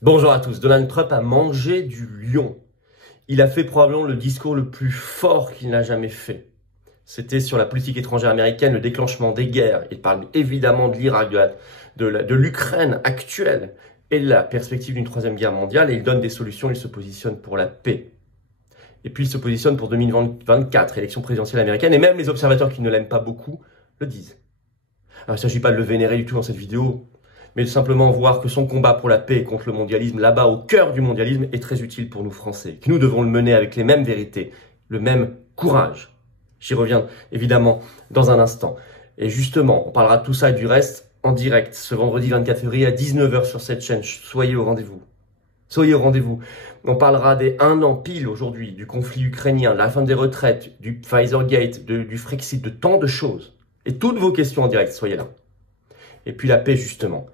Bonjour à tous. Donald Trump a mangé du lion. Il a fait probablement le discours le plus fort qu'il n'a jamais fait. C'était sur la politique étrangère américaine, le déclenchement des guerres. Il parle évidemment de l'Irak, de l'Ukraine actuelle et de la perspective d'une troisième guerre mondiale. Et il donne des solutions, il se positionne pour la paix. Et puis il se positionne pour 2024, élection présidentielle américaine. Et même les observateurs qui ne l'aiment pas beaucoup le disent. Alors il ne s'agit pas de le vénérer du tout dans cette vidéo, mais de simplement voir que son combat pour la paix et contre le mondialisme, là-bas au cœur du mondialisme, est très utile pour nous Français, que nous devons le mener avec les mêmes vérités, le même courage. J'y reviens évidemment dans un instant. Et justement, on parlera de tout ça et du reste en direct ce vendredi 24 février à 19 h sur cette chaîne. Soyez au rendez-vous. Soyez au rendez-vous. On parlera des 1 an pile aujourd'hui, du conflit ukrainien, de la fin des retraites, du Pfizer-Gate, du Frexit, de tant de choses. Et toutes vos questions en direct, soyez là. Et puis la paix justement.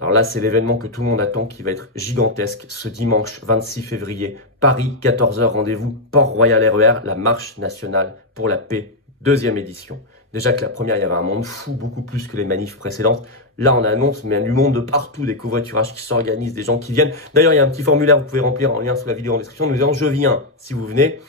Alors là, c'est l'événement que tout le monde attend qui va être gigantesque ce dimanche 26 février. Paris, 14 h, rendez-vous, Port-Royal RER, la marche nationale pour la paix, 2e édition. Déjà que la première, il y avait un monde fou, beaucoup plus que les manifs précédentes. Là, on annonce, mais du monde de partout, des covoiturages qui s'organisent, des gens qui viennent. D'ailleurs, il y a un petit formulaire, vous pouvez remplir en lien sous la vidéo en description, nous disant « Je viens » si vous venez.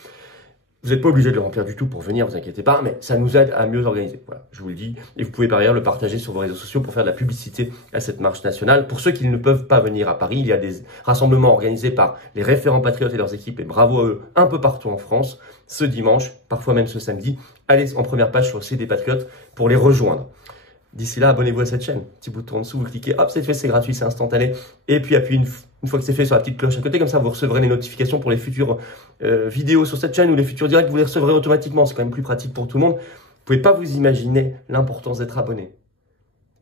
Vous n'êtes pas obligé de le remplir du tout pour venir, vous inquiétez pas, mais ça nous aide à mieux organiser. Voilà, je vous le dis. Et vous pouvez par ailleurs le partager sur vos réseaux sociaux pour faire de la publicité à cette marche nationale. Pour ceux qui ne peuvent pas venir à Paris, il y a des rassemblements organisés par les référents patriotes et leurs équipes, et bravo à eux, un peu partout en France, ce dimanche, parfois même ce samedi. Allez en première page sur le site des Patriotes pour les rejoindre. D'ici là, abonnez-vous à cette chaîne. Petit bouton en dessous, vous cliquez, hop, c'est fait, c'est gratuit, c'est instantané. Et puis appuyez une fois que c'est fait sur la petite cloche à côté, comme ça vous recevrez les notifications pour les futures vidéos sur cette chaîne ou les futurs directs, vous les recevrez automatiquement. C'est quand même plus pratique pour tout le monde. Vous pouvez pas vous imaginer l'importance d'être abonné.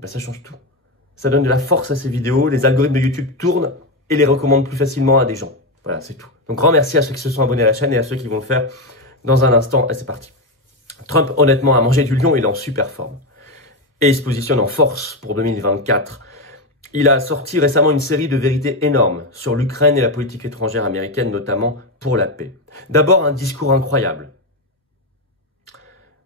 Ben, ça change tout. Ça donne de la force à ces vidéos, les algorithmes de YouTube tournent et les recommandent plus facilement à des gens. Voilà, c'est tout. Donc grand merci à ceux qui se sont abonnés à la chaîne et à ceux qui vont le faire dans un instant. Et c'est parti. Trump, honnêtement, a mangé du lion, il est en super forme. Et il se positionne en force pour 2024. Il a sorti récemment une série de vérités énormes sur l'Ukraine et la politique étrangère américaine, notamment pour la paix. D'abord, un discours incroyable.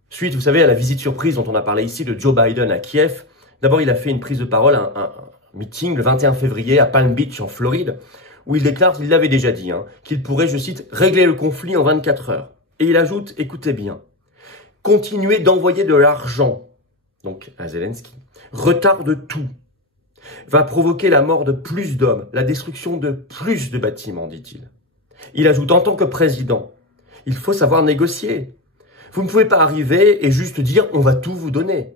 Suite, vous savez, à la visite surprise dont on a parlé ici de Joe Biden à Kiev, d'abord il a fait une prise de parole, un meeting le 21 février à Palm Beach en Floride, où il déclare, il l'avait déjà dit, qu'il pourrait, je cite, régler le conflit en 24 heures. Et il ajoute, écoutez bien, continuer d'envoyer de l'argent, donc à Zelensky, retarde tout, va provoquer la mort de plus d'hommes, la destruction de plus de bâtiments, dit-il. Il ajoute, en tant que président, il faut savoir négocier. Vous ne pouvez pas arriver et juste dire, on va tout vous donner.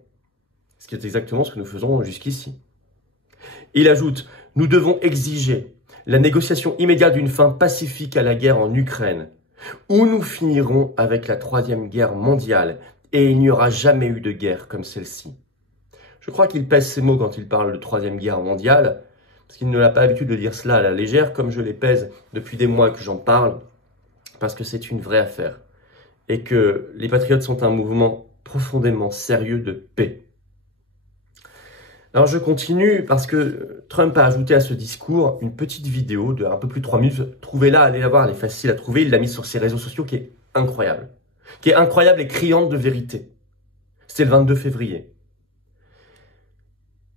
Ce qui est exactement ce que nous faisons jusqu'ici. Il ajoute, nous devons exiger la négociation immédiate d'une fin pacifique à la guerre en Ukraine, où nous finirons avec la 3e guerre mondiale. Et il n'y aura jamais eu de guerre comme celle-ci. Je crois qu'il pèse ses mots quand il parle de 3e guerre mondiale, parce qu'il ne l'a pas l'habitude de dire cela à la légère, comme je les pèse depuis des mois que j'en parle, parce que c'est une vraie affaire. Et que les Patriotes sont un mouvement profondément sérieux de paix. Alors je continue parce que Trump a ajouté à ce discours une petite vidéo de un peu plus de 3 minutes. Trouvez-la, allez la voir, elle est facile à trouver. Il l'a mise sur ses réseaux sociaux qui est incroyable. Qui est incroyable et criante de vérité. C'était le 22 février.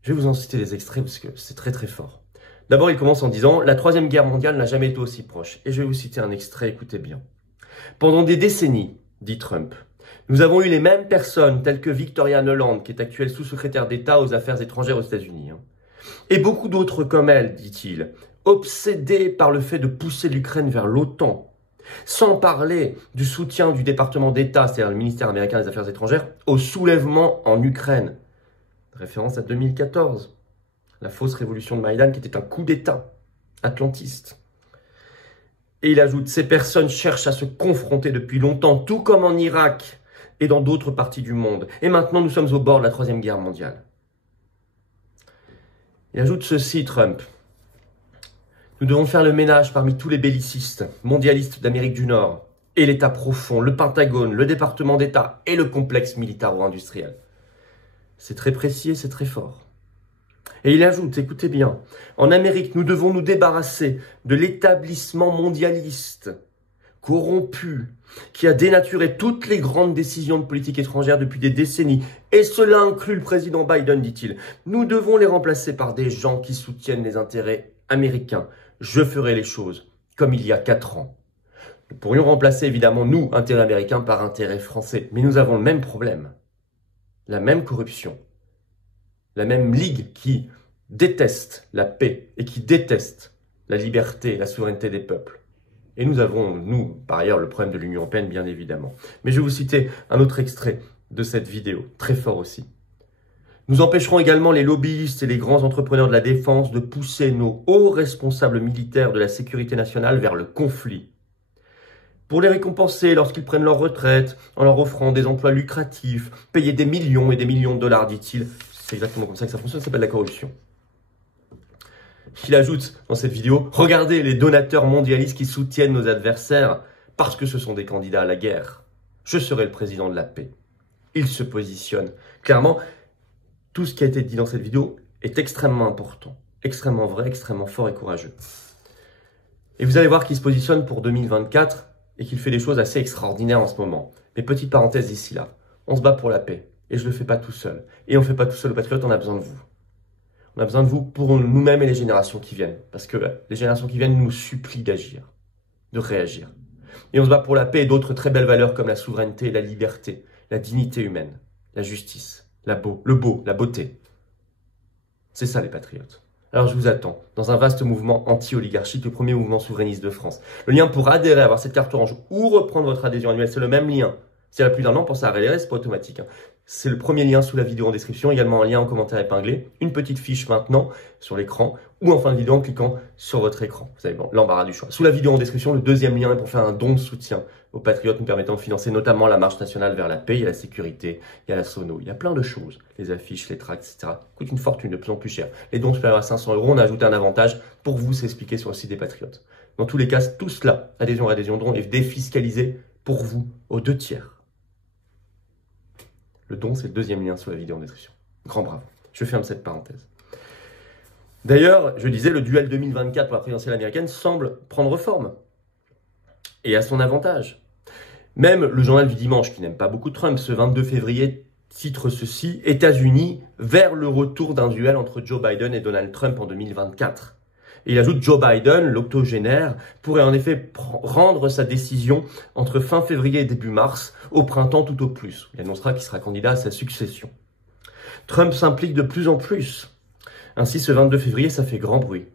Je vais vous en citer des extraits parce que c'est très très fort. D'abord, il commence en disant « La 3e guerre mondiale n'a jamais été aussi proche. » Et je vais vous citer un extrait, écoutez bien. « Pendant des décennies, dit Trump, nous avons eu les mêmes personnes telles que Victoria Nuland, qui est actuelle sous-secrétaire d'État aux affaires étrangères aux États-Unis. Et beaucoup d'autres comme elle, dit-il, obsédées par le fait de pousser l'Ukraine vers l'OTAN. Sans parler du soutien du département d'État, c'est-à-dire le ministère américain des Affaires étrangères, au soulèvement en Ukraine. Référence à 2014, la fausse révolution de Maïdan qui était un coup d'État atlantiste. Et il ajoute, ces personnes cherchent à se confronter depuis longtemps, tout comme en Irak et dans d'autres parties du monde. Et maintenant, nous sommes au bord de la 3e guerre mondiale. Il ajoute ceci, Trump. Nous devons faire le ménage parmi tous les bellicistes, mondialistes d'Amérique du Nord, et l'État profond, le Pentagone, le département d'État et le complexe militaro-industriel. C'est très précis et c'est très fort. Et il ajoute, écoutez bien, en Amérique, nous devons nous débarrasser de l'établissement mondialiste, corrompu, qui a dénaturé toutes les grandes décisions de politique étrangère depuis des décennies. Et cela inclut le président Biden, dit-il. Nous devons les remplacer par des gens qui soutiennent les intérêts américain, je ferai les choses comme il y a 4 ans. Nous pourrions remplacer évidemment, nous, intérêt américain par intérêt français. Mais nous avons le même problème, la même corruption, la même ligue qui déteste la paix et qui déteste la liberté et la souveraineté des peuples. Et nous avons, nous, par ailleurs, le problème de l'Union européenne, bien évidemment. Mais je vais vous citer un autre extrait de cette vidéo, très fort aussi. Nous empêcherons également les lobbyistes et les grands entrepreneurs de la défense de pousser nos hauts responsables militaires de la sécurité nationale vers le conflit. Pour les récompenser lorsqu'ils prennent leur retraite, en leur offrant des emplois lucratifs, payer des millions et des millions de dollars, dit-il. C'est exactement comme ça que ça fonctionne, ça s'appelle la corruption. Il ajoute dans cette vidéo, regardez les donateurs mondialistes qui soutiennent nos adversaires parce que ce sont des candidats à la guerre. Je serai le président de la paix. Il se positionne. Clairement, tout ce qui a été dit dans cette vidéo est extrêmement important, extrêmement vrai, extrêmement fort et courageux. Et vous allez voir qu'il se positionne pour 2024 et qu'il fait des choses assez extraordinaires en ce moment. Mais petite parenthèse ici là, on se bat pour la paix et je ne le fais pas tout seul. Et on ne fait pas tout seul aux Patriotes, on a besoin de vous. On a besoin de vous pour nous-mêmes et les générations qui viennent. Parce que les générations qui viennent nous supplient d'agir, de réagir. Et on se bat pour la paix et d'autres très belles valeurs comme la souveraineté, la liberté, la dignité humaine, la justice, la beauté. C'est ça les patriotes. Alors je vous attends dans un vaste mouvement anti-oligarchique, le premier mouvement souverainiste de France. Le lien pour adhérer, avoir cette carte orange ou reprendre votre adhésion annuelle, c'est le même lien. S'il y a plus d'1 an, pensez à adhérer, c'est pas automatique. C'est le premier lien sous la vidéo en description, également un lien en commentaire épinglé, une petite fiche maintenant sur l'écran ou en fin de vidéo en cliquant sur votre écran. Vous avez l'embarras du choix. Sous la vidéo en description, le deuxième lien est pour faire un don de soutien aux patriotes nous permettant de financer notamment la marche nationale vers la paix, il y a la sécurité, il y a la sono, il y a plein de choses. Les affiches, les tracts, etc. Coûtent une fortune, de plus en plus cher. Les dons supérieurs à 500 €, on a ajouté un avantage pour vous s'expliquer sur le site des patriotes. Dans tous les cas, tout cela, adhésion, don, est défiscalisé pour vous aux 2/3. Le don, c'est le deuxième lien sous la vidéo en description. Grand bravo. Je ferme cette parenthèse. D'ailleurs, je disais, le duel 2024 pour la présidentielle américaine semble prendre forme. Et à son avantage. Même le journal du dimanche, qui n'aime pas beaucoup Trump, ce 22 février, titre ceci, États-Unis vers le retour d'un duel entre Joe Biden et Donald Trump en 2024. Et il ajoute Joe Biden, l'octogénaire, pourrait en effet rendre sa décision entre fin février et début mars, au printemps tout au plus. Il annoncera qu'il sera candidat à sa succession. Trump s'implique de plus en plus. Ainsi, ce 22 février, ça fait grand bruit.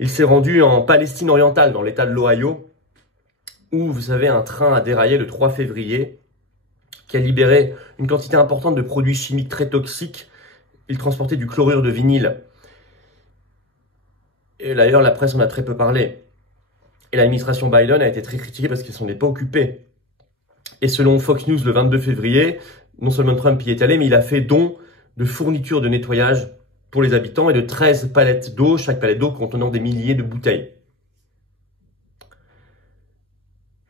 Il s'est rendu en Palestine orientale, dans l'état de l'Ohio, où, vous savez, un train a déraillé le 3 février, qui a libéré une quantité importante de produits chimiques très toxiques. Il transportait du chlorure de vinyle. Et d'ailleurs, la presse en a très peu parlé. Et l'administration Biden a été très critiquée parce qu'ils ne s'en est pas occupés. Et selon Fox News, le 22 février, non seulement Trump y est allé, mais il a fait don de fournitures de nettoyage pour les habitants et de 13 palettes d'eau, chaque palette d'eau contenant des milliers de bouteilles.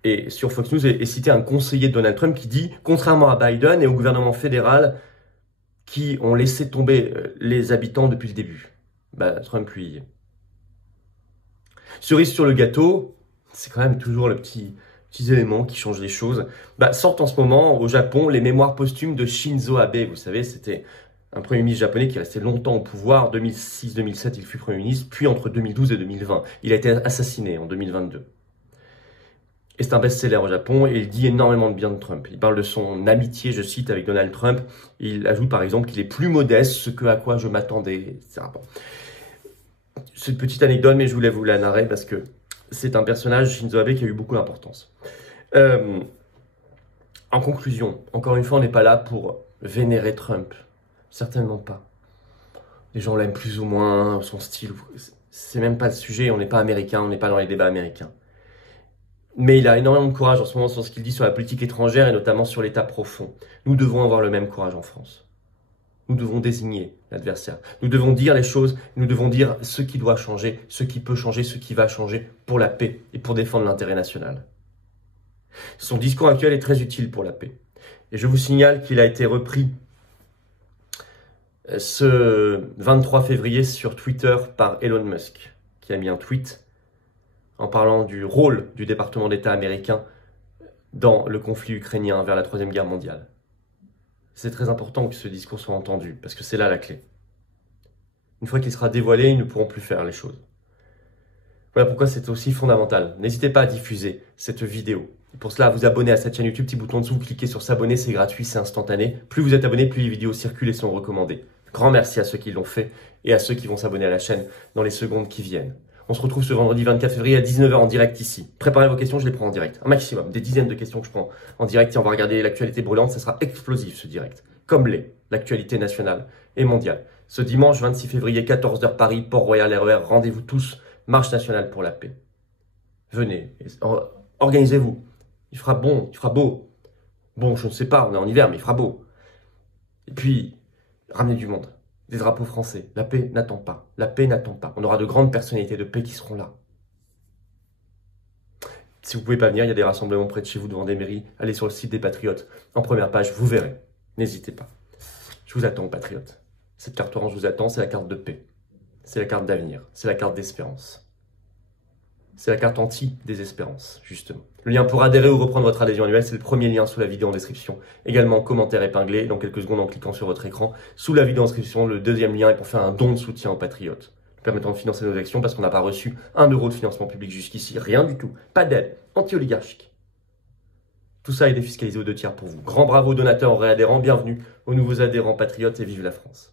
Et sur Fox News est cité un conseiller de Donald Trump qui dit, contrairement à Biden et au gouvernement fédéral qui ont laissé tomber les habitants depuis le début, Trump lui y est. Cerise sur le gâteau, c'est quand même toujours le petits éléments qui changent les choses. Sortent en ce moment au Japon les mémoires posthumes de Shinzo Abe. Vous savez, c'était un premier ministre japonais qui restait longtemps au pouvoir. 2006-2007, il fut premier ministre, puis entre 2012 et 2020. Il a été assassiné en 2022. Et c'est un best-seller au Japon et il dit énormément de bien de Trump. Il parle de son amitié, je cite, avec Donald Trump. Il ajoute par exemple qu'il est plus modeste, ce à quoi je m'attendais, etc. Bon. C'est une petite anecdote, mais je voulais vous la narrer parce que c'est un personnage, Shinzo Abe, qui a eu beaucoup d'importance. En conclusion, encore une fois, on n'est pas là pour vénérer Trump. Certainement pas. Les gens l'aiment plus ou moins, son style. C'est même pas le sujet, on n'est pas américain, on n'est pas dans les débats américains. Mais il a énormément de courage en ce moment sur ce qu'il dit sur la politique étrangère et notamment sur l'état profond. Nous devons avoir le même courage en France. Nous devons désigner l'adversaire. Nous devons dire les choses, nous devons dire ce qui doit changer, ce qui peut changer, ce qui va changer pour la paix et pour défendre l'intérêt national. Son discours actuel est très utile pour la paix. Et je vous signale qu'il a été repris ce 23 février sur Twitter par Elon Musk, qui a mis un tweet en parlant du rôle du département d'État américain dans le conflit ukrainien vers la Troisième Guerre mondiale. C'est très important que ce discours soit entendu, parce que c'est là la clé. Une fois qu'il sera dévoilé, ils ne pourront plus faire les choses. Voilà pourquoi c'est aussi fondamental. N'hésitez pas à diffuser cette vidéo. Et pour cela, à vous abonner à cette chaîne YouTube, petit bouton en dessous, vous cliquez sur s'abonner, c'est gratuit, c'est instantané. Plus vous êtes abonné, plus les vidéos circulent et sont recommandées. Grand merci à ceux qui l'ont fait et à ceux qui vont s'abonner à la chaîne dans les secondes qui viennent. On se retrouve ce vendredi 24 février à 19 h en direct ici. Préparez vos questions, je les prends en direct. Un maximum, des dizaines de questions que je prends en direct et on va regarder l'actualité brûlante. Ça sera explosif ce direct, comme l'est l'actualité nationale et mondiale. Ce dimanche 26 février, 14 h Paris, Port-Royal, RER, rendez-vous tous, marche nationale pour la paix. Venez, organisez-vous. Il fera bon, il fera beau. Bon, je ne sais pas, on est en hiver, mais il fera beau. Et puis, ramenez du monde. Des drapeaux français. La paix n'attend pas. La paix n'attend pas. On aura de grandes personnalités de paix qui seront là. Si vous ne pouvez pas venir, il y a des rassemblements près de chez vous devant des mairies. Allez sur le site des Patriotes. En première page, vous verrez. N'hésitez pas. Je vous attends, Patriotes. Cette carte orange vous attend, c'est la carte de paix. C'est la carte d'avenir. C'est la carte d'espérance. C'est la carte anti-désespérance, justement. Le lien pour adhérer ou reprendre votre adhésion annuelle, c'est le premier lien sous la vidéo en description. Également, commentaire épinglé, dans quelques secondes en cliquant sur votre écran. Sous la vidéo en description, le deuxième lien est pour faire un don de soutien aux Patriotes, permettant de financer nos actions parce qu'on n'a pas reçu 1 euro de financement public jusqu'ici. Rien du tout. Pas d'aide. Anti-oligarchique. Tout ça est défiscalisé aux 2 tiers pour vous. Grand bravo aux donateurs, aux réadhérents. Bienvenue aux nouveaux adhérents Patriotes et vive la France.